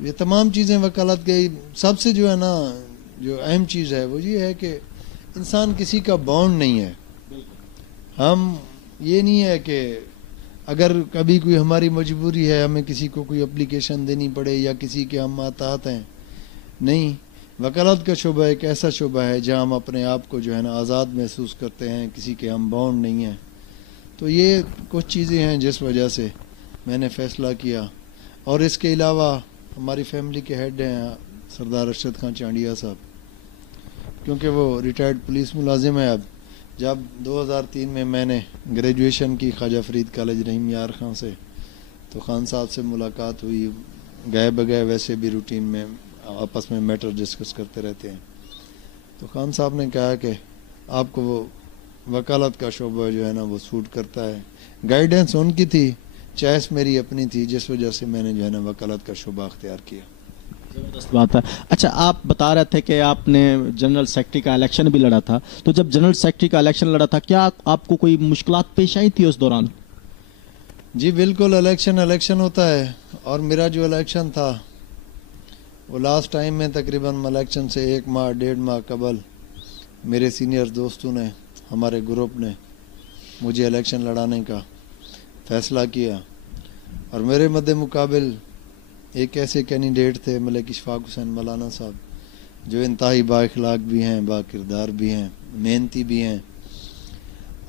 یہ تمام چیزیں وکالت کی سب سے جو ہے نا جو اہم چیز ہے وہ یہ ہے کہ انسان کسی کا بانڈ نہیں ہے. ہم یہ نہیں ہے کہ اگر کبھی کوئی ہماری مجبوری ہے ہمیں کسی کو کوئی اپلیکیشن دینی پڑے یا کسی کے ہم محتاط ہیں. نہیں، وکالت کا شعبہ ایک ایسا شعبہ ہے جہاں ہم اپنے آپ کو جو ہے نا آزاد محسوس کرتے ہیں، کسی کے ہم بانڈ نہیں ہیں. تو یہ کچھ چیزیں ہیں جس وجہ سے میں نے فیصلہ کیا. اور اس کے علاوہ ہماری فیملی کے ہیڈ ہیں سردار ارشد خان چانڈیا صاحب، کیونکہ وہ ریٹائرڈ پولیس ملازم ہے. اب جب 2003 میں میں نے گریجویشن کی خواجہ فرید کالج رحیم یار خان سے، تو خان صاحب سے ملاقات ہوئی. گئے بگئے ویسے بھی روٹین میں آپس میں میٹر ڈسکس کرتے رہتے ہیں. تو خان صاحب نے کہا کہ آپ کو وہ وکالت کا شعبہ جو ہے نا وہ سوٹ کرتا ہے. گائیڈنس ان کی تھی، چوائس میری اپنی تھی، جس وجہ سے میں نے جو ہے نا وکالت کا شعبہ اختیار کیا. زبردست بات ہے. اچھا، آپ بتا رہے تھے کہ آپ نے جنرل سیکرٹری کا الیکشن بھی لڑا تھا، تو جب جنرل سیکرٹری کا الیکشن لڑا تھا کیا آپ کو کوئی مشکلات پیش آئی تھی اس دوران؟ جی بالکل، الیکشن ہوتا ہے. اور میرا جو الیکشن تھا وہ لاسٹ ٹائم میں تقریباً الیکشن سے 1 ماہ 1.5 ماہ قبل میرے سینئر دوستوں نے، ہمارے گروپ نے مجھے الیکشن لڑانے کا فیصلہ کیا. اور میرے مد مقابل ایک ایسے کینڈیڈیٹ تھے ملک اشفاق حسین مولانا صاحب، جو انتہائی با اخلاق بھی ہیں، با کردار بھی ہیں، محنتی بھی ہیں.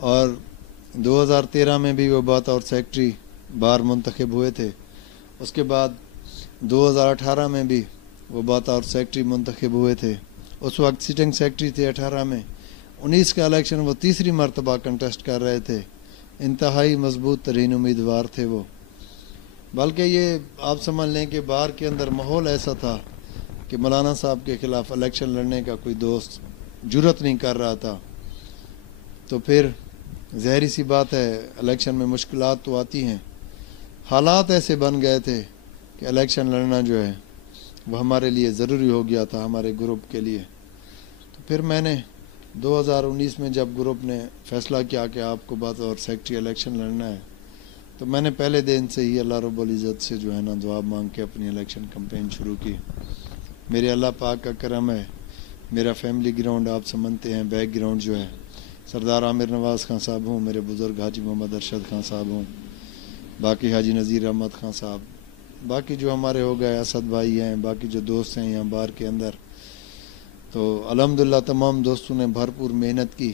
اور 2013 میں بھی وہ بطور سیکرٹری بار منتخب ہوئے تھے. اس کے بعد 2018 میں بھی وہ بطور سیکرٹری منتخب ہوئے تھے. اس وقت سٹنگ سیکرٹری تھے 18 میں. 19 کا الیکشن وہ تیسری مرتبہ کنٹیسٹ کر رہے تھے. انتہائی مضبوط ترین امیدوار تھے وہ. بلکہ یہ آپ سمجھ لیں کہ باہر کے اندر ماحول ایسا تھا کہ مولانا صاحب کے خلاف الیکشن لڑنے کا کوئی دوست جرت نہیں کر رہا تھا. تو پھر ظاہری سی بات ہے الیکشن میں مشکلات تو آتی ہیں. حالات ایسے بن گئے تھے کہ الیکشن لڑنا جو ہے وہ ہمارے لیے ضروری ہو گیا تھا، ہمارے گروپ کے لیے. تو پھر میں نے 2019 میں جب گروپ نے فیصلہ کیا کہ آپ کو بطور سیکرٹری الیکشن لڑنا ہے، تو میں نے پہلے دن سے ہی اللہ رب العزت سے جو ہے نا دعا مانگ کے اپنی الیکشن کمپین شروع کی. میرے اللہ پاک کا کرم ہے، میرا فیملی گراؤنڈ آپ سمجھتے ہیں، بیک گراؤنڈ جو ہے سردار عامر نواز خان صاحب ہوں، میرے بزرگ حاجی محمد ارشد خان صاحب ہوں، باقی حاجی نذیر احمد خان صاحب، باقی جو ہمارے ہو گئے اسد بھائی ہیں، باقی جو دوست ہیں یہاں بار کے اندر. تو الحمدللہ تمام دوستوں نے بھرپور محنت کی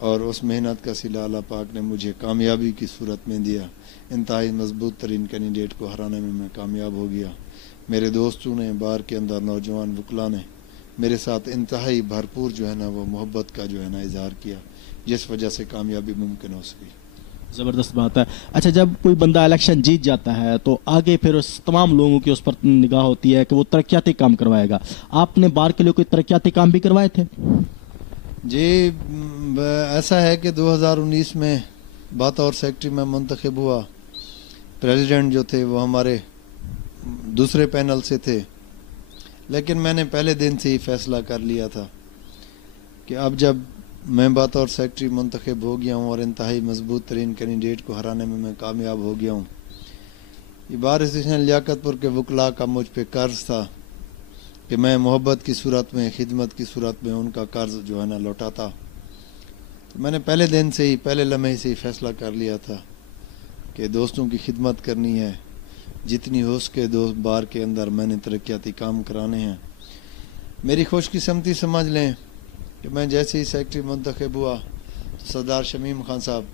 اور اس محنت کا صلہ اللہ پاک نے مجھے کامیابی کی صورت میں دیا. انتہائی مضبوط ترین کینڈیڈیٹ کو ہرانے میں کامیاب ہو گیا. میرے دوستوں نے بار کے اندر نوجوان وکلا نے میرے ساتھ انتہائی بھرپور جو ہے نا وہ محبت کا جو ہے نا اظہار کیا، جس وجہ سے کامیابی ممکن ہو سکی. زبردست بات ہے. اچھا، جب کوئی بندہ الیکشن جیت جاتا ہے تو آگے پھر اس تمام لوگوں کی اس پر نگاہ ہوتی ہے کہ وہ ترقیاتی کام کوائے گا. آپ نے بار کے لیے کوئی ترقیاتی کام بھی کروائے تھے؟ جی ایسا ہے کہ 2019 میں بطور سیکرٹری میں منتخب ہوا. پریزیڈنٹ جو تھے وہ ہمارے دوسرے پینل سے تھے، لیکن میں نے پہلے دن سے ہی فیصلہ کر لیا تھا کہ اب جب میں بطور سیکرٹری منتخب ہو گیا ہوں اور انتہائی مضبوط ترین کینڈیڈیٹ کو ہرانے میں کامیاب ہو گیا ہوں، یہ بار اسٹیشن لیاقت پور کے وکلاء کا مجھ پہ قرض تھا کہ میں محبت کی صورت میں، خدمت کی صورت میں ان کا قرض جو ہے نا لوٹاتا. تو میں نے پہلے دن سے ہی، پہلے لمحے سے ہی فیصلہ کر لیا تھا کہ دوستوں کی خدمت کرنی ہے، جتنی ہو سکے دوست بار کے اندر میں نے ترقیاتی کام کرانے ہیں. میری خوش قسمتی سمجھ لیں کہ میں جیسے ہی سیکرٹری منتخب ہوا تو سردار شمیم خان صاحب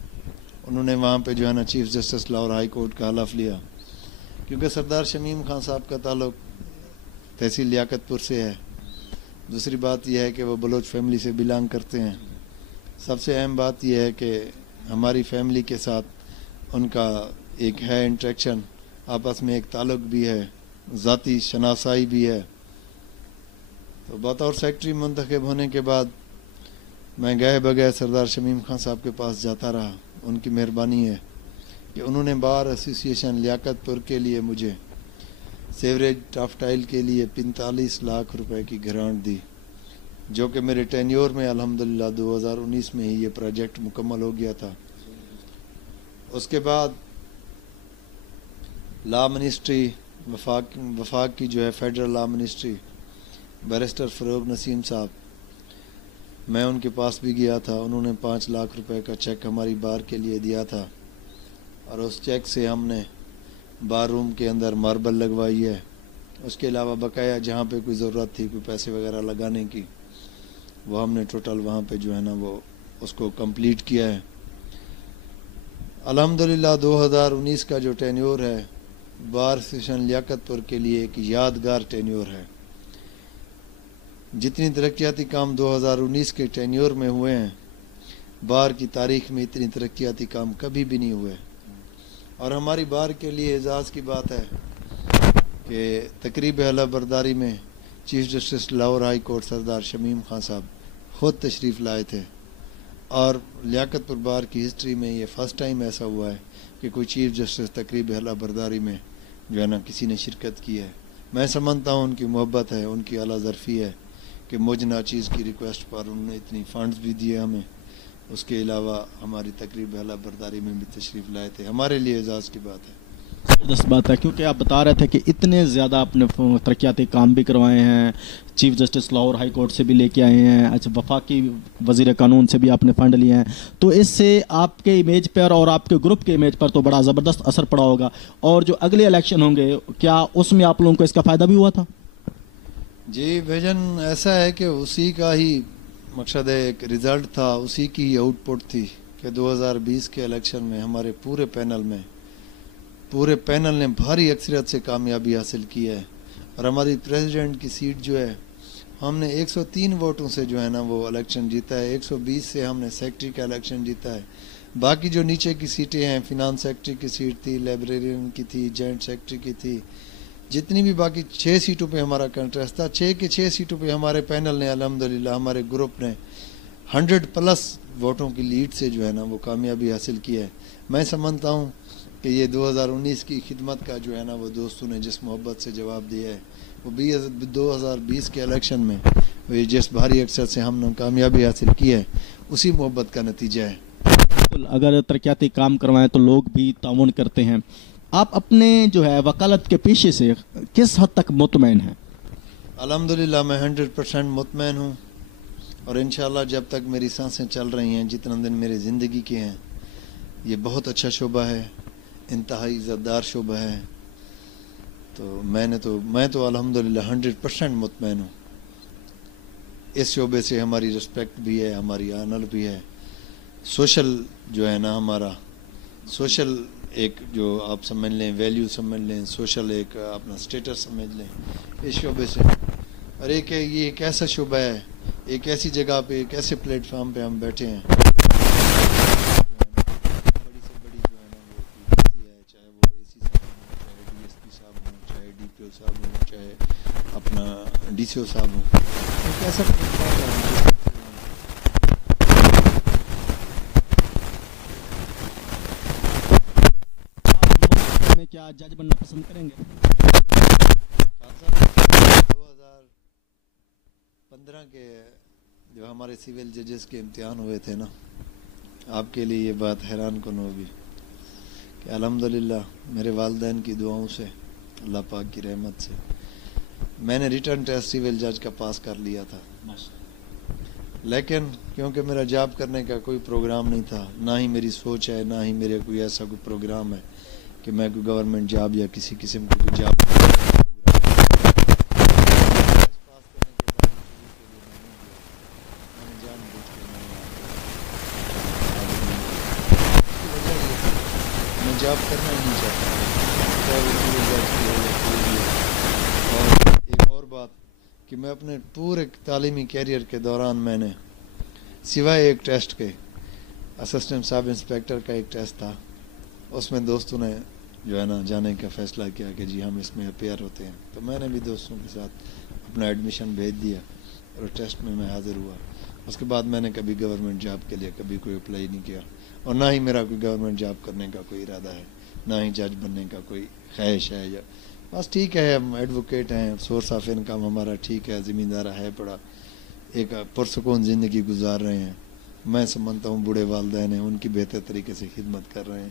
انہوں نے وہاں پہ جو ہے نا chief justice Lahore high court کا حلف لیا، کیونکہ سردار شمیم خان صاحب کا تعلق تحصیل لیاقت پور سے ہے. دوسری بات یہ ہے کہ وہ بلوچ فیملی سے بلانگ کرتے ہیں. سب سے اہم بات یہ ہے کہ ہماری فیملی کے ساتھ ان کا ایک ہے انٹریکشن، آپس میں ایک تعلق بھی ہے، ذاتی شناسائی بھی ہے. تو بطور سیکرٹری منتخب ہونے کے بعد میں گئے بگئے سردار شمیم خان صاحب کے پاس جاتا رہا. ان کی مہربانی ہے کہ انہوں نے بار ایسوسی ایشن لیاقت پور کے لیے مجھے سیوریج ٹاف ٹائل کے لیے 45 لاکھ روپے کی گرانٹ دی، جو کہ میرے ٹینیور میں الحمدللہ 2019 میں ہی یہ پروجیکٹ مکمل ہو گیا تھا. اس کے بعد لا منسٹری وفاق کی جو ہے فیڈرل لا منسٹری بیرسٹر فروغ نسیم صاحب، میں ان کے پاس بھی گیا تھا. انہوں نے 5 لاکھ روپے کا چیک ہماری بار کے لیے دیا تھا، اور اس چیک سے ہم نے بار روم کے اندر ماربل لگوائی ہے. اس کے علاوہ بقایا جہاں پہ کوئی ضرورت تھی کوئی پیسے وغیرہ لگانے کی، وہ ہم نے ٹوٹل وہاں پہ جو ہے نا وہ اس کو کمپلیٹ کیا ہے. الحمدللہ 2019 کا جو ٹینیور ہے بار سیشن لیاقت پور کے لیے ایک یادگار ٹینیور ہے. جتنی ترقیاتی کام 2019 کے ٹینیور میں ہوئے ہیں، بار کی تاریخ میں اتنی ترقیاتی کام کبھی بھی نہیں ہوئے. اور ہماری بار کے لیے اعزاز کی بات ہے کہ تقریب حلف برداری میں chief justice Lahore high court سردار شمیم خان صاحب خود تشریف لائے تھے، اور لیاقت پور بار کی ہسٹری میں یہ فرسٹ ٹائم ایسا ہوا ہے کہ کوئی چیف جسٹس تقریب حلف برداری میں جو ہے نا کسی نے شرکت کی ہے. میں سمجھتا ہوں ان کی محبت ہے، ان کی اعلیٰ ظرفی ہے کہ مجھ ناچیز کی ریکویسٹ پر انہوں نے اتنی فنڈز بھی دیے ہمیں. اس کے علاوہ ہماری تقریب حلف برداری میں بھی تشریف لائے تھے. ہمارے لیے اعزاز کی بات ہے. زبردست بات ہے، کیونکہ آپ بتا رہے تھے کہ اتنے زیادہ آپ نے ترقیاتی کام بھی کروائے ہیں، chief justice Lahore high court سے بھی لے کے آئے ہیں، اچھا وفاقی وزیر قانون سے بھی آپ نے فنڈ لیے ہیں، تو اس سے آپ کے امیج پر اور آپ کے گروپ کے امیج پر تو بڑا زبردست اثر پڑا ہوگا. اور جو اگلے الیکشن ہوں گے کیا اس میں آپ لوگوں کو اس کا فائدہ بھی ہوا تھا؟ جی بھجن ایسا ہے کہ اسی کا ہی مقصد ہے، ایک رزلٹ تھا، اسی کی ہی آؤٹ پٹ تھی کہ 2020 کے الیکشن میں ہمارے پورے پینل نے بھاری اکثریت سے کامیابی حاصل کی ہے. اور ہماری پریزیڈنٹ کی سیٹ جو ہے ہم نے 103 ووٹوں سے جو ہے نا وہ الیکشن جیتا ہے. 120 سے ہم نے سیکٹری کا الیکشن جیتا ہے. باقی جو نیچے کی سیٹیں ہیں، فینانس سیکٹری کی سیٹ تھی، لائبریرین کی تھی، جوائنٹ سیکٹری کی تھی، جتنی بھی باقی 6 سیٹوں پہ ہمارا کنٹیسٹ تھا. 6 کے 6 سیٹوں پہ ہمارے پینل نے الحمدللہ، ہمارے گروپ نے 100+ ووٹوں کی لیڈ سے جو ہے نا وہ کامیابی حاصل کی ہے. میں سمجھتا ہوں کہ یہ 2019 کی خدمت کا جو ہے نا وہ دوستوں نے جس محبت سے جواب دیا ہے، وہ 2020 کے الیکشن میں وہ جس بھاری اکثر سے ہم نے کامیابی حاصل کی ہے اسی محبت کا نتیجہ ہے. بالکل، اگر ترقیاتی کام کروائیں تو لوگ بھی تعاون کرتے ہیں. آپ اپنے جو ہے وکالت کے پیشے سے کس حد تک مطمئن ہیں؟ الحمدللہ میں 100% مطمئن ہوں، اور انشاءاللہ جب تک میری سانسیں چل رہی ہیں، جتنا دن میرے زندگی کے ہیں، یہ بہت اچھا شعبہ ہے، انتہائی عزتدار شعبہ ہے. تو میں تو الحمدللہ 100% مطمئن ہوں. اس شعبے سے ہماری رسپیکٹ بھی ہے، ہماری آنر بھی ہے. سوشل جو ہے نا ہمارا سوشل ایک جو آپ سمجھ لیں ویلیو سمجھ لیں، سوشل ایک اپنا سٹیٹس سمجھ لیں اس شعبے سے. اور یہ ایک ایسا شعبہ ہے، ایک ایسی جگہ پہ، ایک ایسے پلیٹ فارم پہ ہم بیٹھے ہیں، بڑی سے بڑی جو ہے نا وہ ہے، چاہے وہ اے سی صاحب ہوں، چاہے ڈی ایس پی صاحب ہوں، چاہے ڈی پی او صاحب ہوں، چاہے اپنا ڈی سی او صاحب ہوں. ایک ایسا پلیٹ فارم ہے میں کیا جج بننا پسند کریں گے؟ 2015 کے جو ہمارے سول ججز کے امتحان ہوئے تھے نا، آپ کے لیے یہ بات حیران کن ہوگی کہ الحمدللہ میرے والدین کی دعاؤں سے، اللہ پاک کی رحمت سے میں نے ریٹرن ٹیسٹ سول جج کا پاس کر لیا تھا. لیکن کیونکہ میرا جاب کرنے کا کوئی پروگرام نہیں تھا، نہ ہی میری سوچ ہے، نہ ہی میرے کوئی ایسا کوئی پروگرام ہے کہ میں کوئی گورنمنٹ جاب یا کسی قسم کی کوئی جاب جاب کرنا ہی نہیں چاہتا. اور ایک اور بات کہ میں اپنے پورے تعلیمی کیریئر کے دوران میں نے سوائے ایک ٹیسٹ کے، اسسٹنٹ سب انسپیکٹر کا ایک ٹیسٹ تھا، اس میں دوستوں نے جو ہے نا جانے کا فیصلہ کیا کہ جی ہم اس میں اپیئر ہوتے ہیں، تو میں نے بھی دوستوں کے ساتھ اپنا ایڈمیشن بھیج دیا اور ٹیسٹ میں حاضر ہوا. اس کے بعد میں نے کبھی گورنمنٹ جاب کے لیے کبھی کوئی اپلائی نہیں کیا، اور نہ ہی میرا کوئی گورنمنٹ جاب کرنے کا کوئی ارادہ ہے، نہ ہی جج بننے کا کوئی خواہش ہے. یا بس ٹھیک ہے، ہم ایڈوکیٹ ہیں، سورس آف انکم ہمارا ٹھیک ہے، زمیندارہ ہے پڑا، ایک پرسکون زندگی گزار رہے ہیں. میں سمجھتا ہوں بوڑھے والدین ہیں، ان کی بہتر طریقے سے خدمت کر رہے ہیں.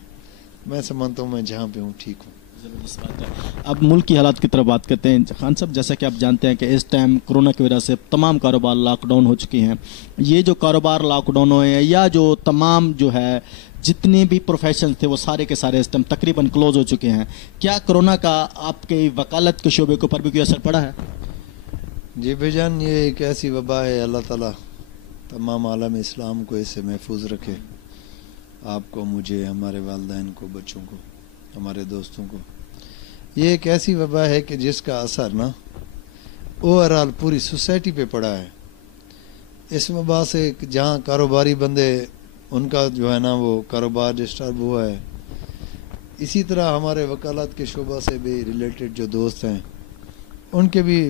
میں سمجھتا ہوں میں جہاں پہ ہوں ٹھیک ہوں. زبردست بات ہے. اب ملک کی حالات کی طرف بات کرتے ہیں. خان صاحب جیسا کہ آپ جانتے ہیں کہ اس ٹائم کرونا کی وجہ سے تمام کاروبار لاک ڈاؤن ہو چکے ہیں. یہ جو کاروبار لاک ڈاؤن ہوئے ہیں یا جو تمام جو ہے جتنے بھی پروفیشن تھے وہ سارے کے سارے اس ٹائم تقریباً کلوز ہو چکے ہیں, کیا کرونا کا آپ کے وکالت کے شعبے کے اوپر بھی کوئی اثر پڑا ہے؟ جی بھائی جان, یہ ایک ایسی وبا ہے, اللہ تعالیٰ تمام عالم اسلام کو اس سے محفوظ رکھے. آپ کو, مجھے, ہمارے والدین کو, بچوں کو, ہمارے دوستوں کو. یہ ایک ایسی وبا ہے کہ جس کا اثر نا اوور آل پوری سوسائٹی پہ پڑا ہے. اس وبا سے جہاں کاروباری بندے ان کا جو ہے نا وہ کاروبار ڈسٹرب ہوا ہے, اسی طرح ہمارے وکالت کے شعبہ سے بھی ریلیٹڈ جو دوست ہیں ان کے بھی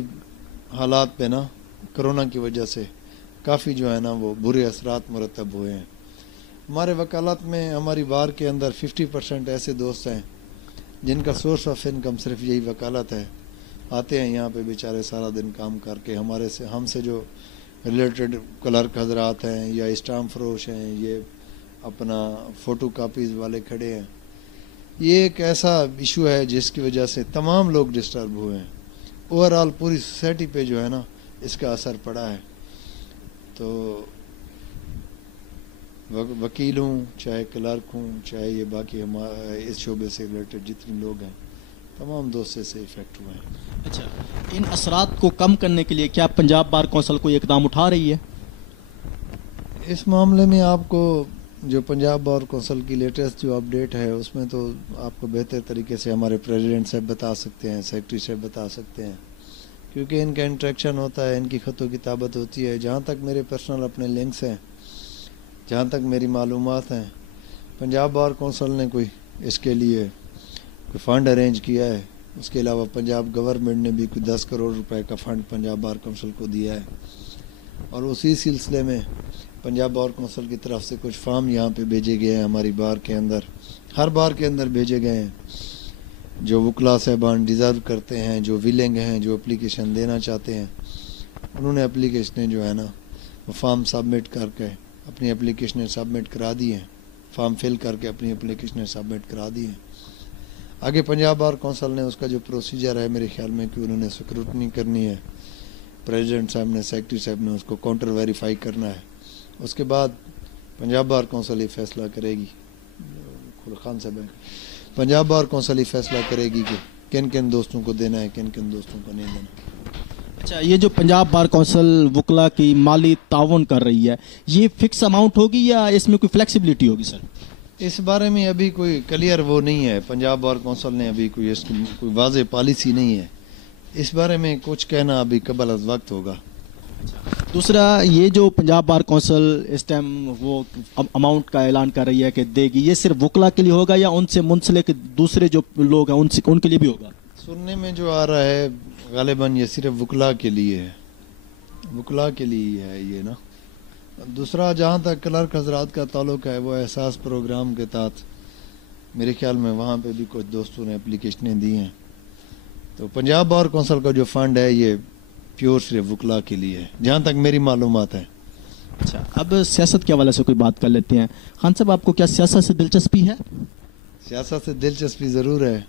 حالات پہ نا کرونا کی وجہ سے کافی جو ہے نا وہ برے اثرات مرتب ہوئے ہیں. ہمارے وکالت میں ہماری بار کے اندر 50% ایسے دوست ہیں جن کا سورس آف انکم صرف یہی وکالت ہے. آتے ہیں یہاں پہ بیچارے سارا دن کام کر کے, ہم سے جو ریلیٹڈ کلرک حضرات ہیں یا اسٹامپ فروش ہیں, یہ اپنا فوٹو کاپیز والے کھڑے ہیں. یہ ایک ایسا ایشو ہے جس کی وجہ سے تمام لوگ ڈسٹرب ہوئے ہیں. اوور آل پوری سوسائٹی پہ جو ہے نا اس کا اثر پڑا ہے. تو وکیل ہوں, چاہے کلرک ہوں, چاہے یہ باقی اس شعبے سے ریلیٹڈ جتنے لوگ ہیں, تمام دوست سے افیکٹ ہوئے ہیں. اچھا, ان اثرات کو کم کرنے کے لیے کیا پنجاب بار کونسل کوئی اقدام اٹھا رہی ہے؟ اس معاملے میں آپ کو جو پنجاب بار کونسل کی لیٹسٹ جو اپڈیٹ ہے اس میں تو آپ کو بہتر طریقے سے ہمارے پریزیڈنٹ صاحب بتا سکتے ہیں, سیکرٹری صاحب بتا سکتے ہیں, کیونکہ ان کا انٹریکشن ہوتا ہے, ان کی خط و کتابت ہوتی ہے. جہاں تک میرے پرسنل اپنے لنکس ہیں, جہاں تک میری معلومات ہیں, پنجاب بار کونسل نے کوئی اس کے لیے کوئی فنڈ ارینج کیا ہے. اس کے علاوہ پنجاب گورنمنٹ نے بھی کوئی 10 کروڑ روپے کا فنڈ پنجاب بار کونسل کو دیا ہے, اور اسی سلسلے میں پنجاب بار کونسل کی طرف سے کچھ فارم یہاں پہ بھیجے گئے ہیں ہماری بار کے اندر, ہر بار کے اندر بھیجے گئے ہیں. جو وکلا صاحبان ڈیزرو کرتے ہیں, جو ویلنگ ہیں, جو اپلیکیشن دینا چاہتے ہیں, انہوں نے اپلیکیشنیں جو ہے نا وہ فارم سبمٹ کر کے اپنی اپلیکیشنیں سبمٹ کرا دی ہیں, فارم فل کر کے اپنی اپلیکیشنیں سبمٹ کرا دی ہیں. آگے پنجاب بار کونسل نے اس کا جو پروسیجر ہے میرے خیال میں کہ انہوں نے سکروٹنی کرنی ہے, پریزیڈنٹ صاحب نے, سیکرٹری صاحب نے اس کو کاؤنٹر ویریفائی کرنا ہے. اس کے بعد پنجاب بار کونسل یہ فیصلہ کرے گی, خان صاحب پنجاب بار کونسل یہ فیصلہ کرے گی کہ کن کن دوستوں کو دینا ہے, کن کن دوستوں کو نہیں دینا. اچھا, یہ جو پنجاب بار کونسل وکلا کی مالی تعاون کر رہی ہے, یہ فکس اماؤنٹ ہوگی یا اس میں کوئی فلیکسیبلٹی ہوگی؟ سر اس بارے میں ابھی کوئی کلیئر وہ نہیں ہے. پنجاب بار کونسل نے ابھی کوئی واضح پالیسی نہیں ہے. اس بارے میں کچھ کہنا ابھی قبل از وقت ہوگا. دوسرا, یہ جو پنجاب بار کونسل اس ٹائم وہ اماؤنٹ کا اعلان کر رہی ہے کہ دے گی, یہ صرف وکلا کے لیے ہوگا یا ان سے منسلک دوسرے جو لوگ ہیں ان کے لیے بھی ہوگا؟ سننے میں جو آ رہا ہے غالباً یہ صرف وکلا کے لیے ہے, وکلا کے لیے ہے یہ نا. دوسرا, جہاں تک کلرک حضرات کا تعلق ہے, وہ احساس پروگرام کے تحت میرے خیال میں وہاں پہ بھی کچھ دوستوں نے اپلیکیشنیں دی ہیں. تو پنجاب بار کونسل کا جو فنڈ ہے یہ پیور صرف وکلا کے لیے ہے, جہاں تک میری معلومات ہے. اچھا, اب سیاست کے حوالے سے کوئی بات کر لیتے ہیں. خان صاحب, آپ کو کیا سیاست سے دلچسپی ہے؟ سیاست سے دلچسپی ضرور ہے,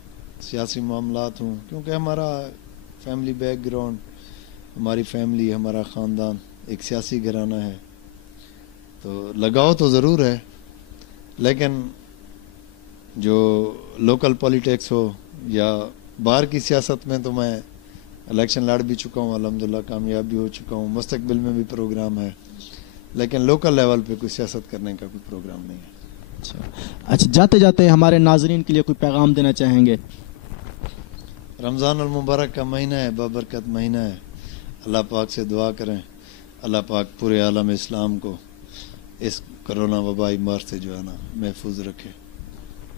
سیاسی معاملات ہوں, کیونکہ ہمارا فیملی بیک گراؤنڈ, ہماری فیملی, ہمارا خاندان ایک سیاسی گھرانہ ہے, تو لگاؤ تو ضرور ہے. لیکن جو لوکل پولیٹکس ہو یا باہر کی سیاست میں تو میں الیکشن لڑ بھی چکا ہوں, الحمدللہ کامیاب بھی ہو چکا ہوں, مستقبل میں بھی پروگرام ہے, لیکن لوکل لیول پہ کوئی سیاست کرنے کا کوئی پروگرام نہیں ہے. اچھا, جاتے جاتے ہمارے ناظرین کے لیے کوئی پیغام دینا چاہیں گے؟ رمضان المبارک کا مہینہ ہے, بابرکت مہینہ ہے. اللہ پاک سے دعا کریں, اللہ پاک پورے عالم اسلام کو اس کرونا وبائی مار سے جو ہے نا محفوظ رکھے.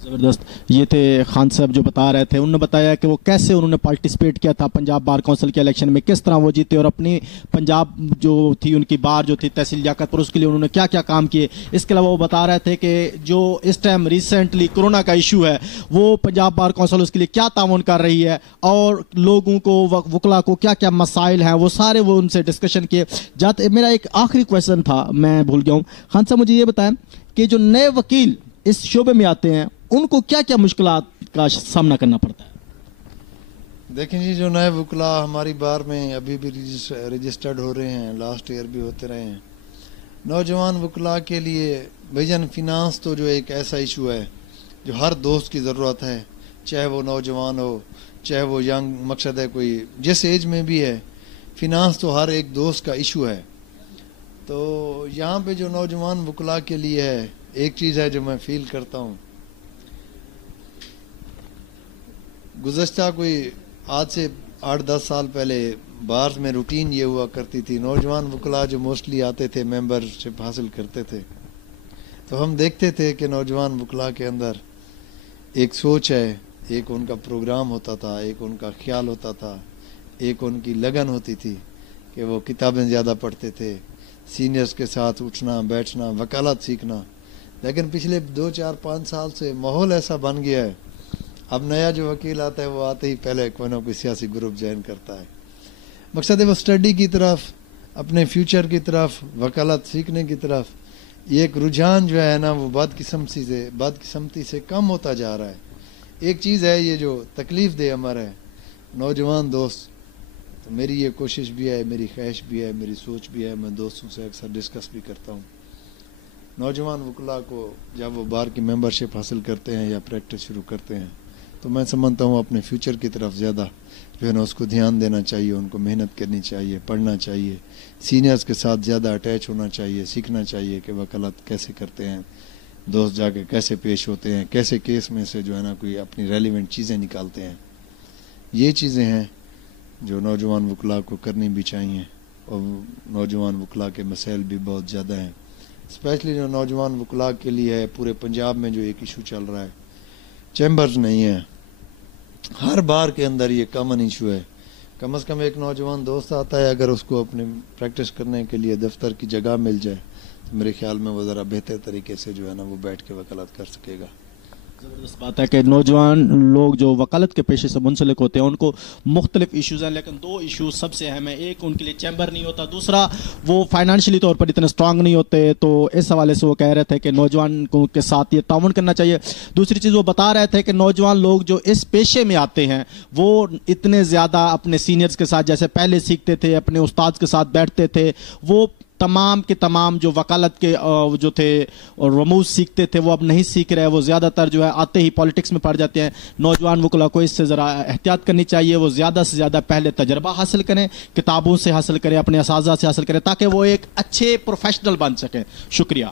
زبردست. یہ تھے خان صاحب جو بتا رہے تھے. انہوں نے بتایا کہ وہ کیسے انہوں نے پارٹیسپیٹ کیا تھا پنجاب بار کونسل کے الیکشن میں, کس طرح وہ جیتے, اور اپنی پنجاب جو تھی ان کی بار جو تھی تحصیل لیاقت پر, اس کے لیے انہوں نے کیا کیا کام کیے. اس کے علاوہ وہ بتا رہے تھے کہ جو اس ٹائم ریسنٹلی کرونا کا ایشو ہے وہ پنجاب بار کونسل اس کے لیے کیا تعاون کر رہی ہے, اور لوگوں کو, وکلا کو کیا کیا مسائل ہیں, وہ سارے وہ ان سے ڈسکشن کیے. میرا ایک آخری کویشچن تھا, میں بھول گیا ہوں. خان صاحب مجھے یہ بتائیں کہ جو نئے وکیل اس شعبے میں آتے ہیں ان کو کیا کیا مشکلات کا سامنا کرنا پڑتا ہے؟ دیکھیں جی، جو نئے وکلا ہماری بار میں ابھی بھی رجسٹرڈ ہو رہے ہیں، لاسٹ ایئر بھی ہوتے رہے ہیں، نوجوان وکلا کے لیے ویژن فینانس تو جو ایک ایسا ایشو ہے جو ہر دوست کی ضرورت ہے، چاہے وہ نوجوان ہو چاہے وہ ینگ، مقصد ہے کوئی جس ایج میں بھی ہے، فینانس تو ہر ایک دوست کا ایشو ہے۔ تو یہاں پہ جو نوجوان وکلا کے لیے ہے، ایک چیز ہے جو میں فیل کرتا ہوں، گزشتہ کوئی آج سے 8-10 سال پہلے بار میں روٹین یہ ہوا کرتی تھی، نوجوان وکلا جو موسٹلی آتے تھے ممبر شپ حاصل کرتے تھے، تو ہم دیکھتے تھے کہ نوجوان وکلا کے اندر ایک سوچ ہے، ایک ان کا پروگرام ہوتا تھا، ایک ان کا خیال ہوتا تھا، ایک ان کی لگن ہوتی تھی کہ وہ کتابیں زیادہ پڑھتے تھے، سینئرز کے ساتھ اٹھنا بیٹھنا، وکالت سیکھنا۔ لیکن پچھلے 2-4-5 سال سے ماحول ایسا بن گیا ہے، اب نیا جو وکیل آتا ہے وہ آتے ہی پہلے کوئی نہ کوئی سیاسی گروپ جوائن کرتا ہے۔ مقصد ہے وہ اسٹڈی کی طرف، اپنے فیوچر کی طرف، وکالت سیکھنے کی طرف یہ ایک رجحان جو ہے نا وہ بدقسمتی سے کم ہوتا جا رہا ہے۔ ایک چیز ہے یہ جو تکلیف دہ امر ہے، نوجوان دوست، تو میری یہ کوشش بھی ہے، میری خواہش بھی ہے، میری سوچ بھی ہے، میں دوستوں سے اکثر ڈسکس بھی کرتا ہوں، نوجوان وکلا کو جب وہ بار کی ممبرشپ حاصل کرتے ہیں یا پریکٹس شروع کرتے ہیں تو میں سمجھتا ہوں اپنے فیوچر کی طرف زیادہ جو ہے نا اس کو دھیان دینا چاہیے، ان کو محنت کرنی چاہیے، پڑھنا چاہیے، سینئرز کے ساتھ زیادہ اٹیچ ہونا چاہیے، سیکھنا چاہیے کہ وکالت کیسے کرتے ہیں، دوست جا کے کیسے پیش ہوتے ہیں، کیسے کیس میں سے جو ہے نا کوئی اپنی ریلیونٹ چیزیں نکالتے ہیں۔ یہ چیزیں ہیں جو نوجوان وکلا کو کرنی بھی چاہیے، اور نوجوان وکلا کے مسائل بھی بہت زیادہ ہیں، اسپیشلی جو نوجوان وکلا کے لیے ہے۔ پورے پنجاب میں جو ایک ایشو چل رہا ہے، چیمبرز نہیں ہے، ہر بار کے اندر یہ کامن ایشو ہے، کم از کم ایک نوجوان دوست آتا ہے، اگر اس کو اپنے پریکٹس کرنے کے لیے دفتر کی جگہ مل جائے تو میرے خیال میں وہ ذرا بہتر طریقے سے جو ہے نا وہ بیٹھ کے وکالت کر سکے گا۔ زبردست بات ہے کہ نوجوان لوگ جو وکالت کے پیشے سے منسلک ہوتے ہیں ان کو مختلف ایشوز ہیں، لیکن 2 ایشوز سب سے اہم ہیں، ایک ان کے لیے چیمبر نہیں ہوتا، دوسرا وہ فائنانشلی طور پر اتنے اسٹرانگ نہیں ہوتے، تو اس حوالے سے وہ کہہ رہے تھے کہ نوجوان کو کے ساتھ یہ تعاون کرنا چاہیے۔ دوسری چیز وہ بتا رہے تھے کہ نوجوان لوگ جو اس پیشے میں آتے ہیں وہ اتنے زیادہ اپنے سینئرز کے ساتھ جیسے پہلے سیکھتے تھے، اپنے استاد کے ساتھ بیٹھتے تھے، وہ تمام کے تمام جو وکالت کے جو تھے اور رموز سیکھتے تھے وہ اب نہیں سیکھ رہے، وہ زیادہ تر جو ہے آتے ہی پالیٹکس میں پڑ جاتے ہیں۔ نوجوان وکلا کو اس سے ذرا احتیاط کرنی چاہیے، وہ زیادہ سے زیادہ پہلے تجربہ حاصل کریں، کتابوں سے حاصل کریں، اپنے اساتذہ سے حاصل کریں، تاکہ وہ ایک اچھے پروفیشنل بن سکیں۔ شکریہ۔